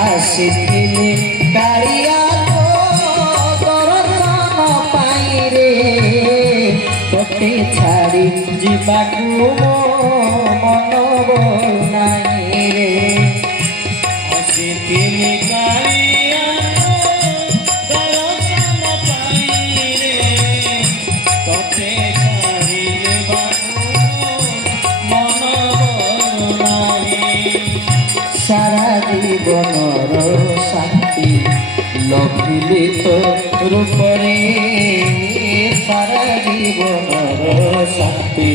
আসিলে কারিয়া দর্শন পাই রে তোতে ছাড়ি ଯିବାକୁ ମନ ନାହିଁ রে ଆସିଥିଲେ କାଳିଆ ଦର୍ଶନ ପାଇ ରେ ତତେ ଛାଡ଼ି ଯିବାକୁ ମନ ନାହିଁ সারা জীবনর শান্তি লভিলি তো রূপরে সারা জীবনর শান্তি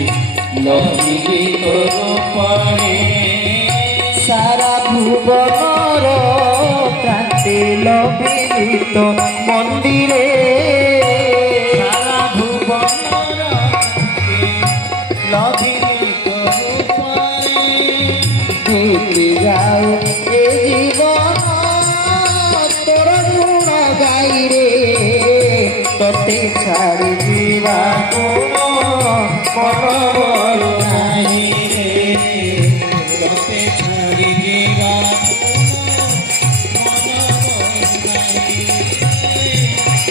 লভিলি তো রূপরে সারা ভুবনর ক্রান্তি লভিলি তো মন্দিরে সারা ভুবনর লভিলি তো রূপরে ভুলি যাও এ জীবন তোর গুণ গাই রে তোতে ছাড়ি ଯିବାକୁ মন ନାହିଁ রে ତତେ ଛାଡ଼ି ଯିବାକୁ ମନ ନାହିଁ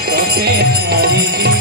ତତେ ଛାଡ଼ି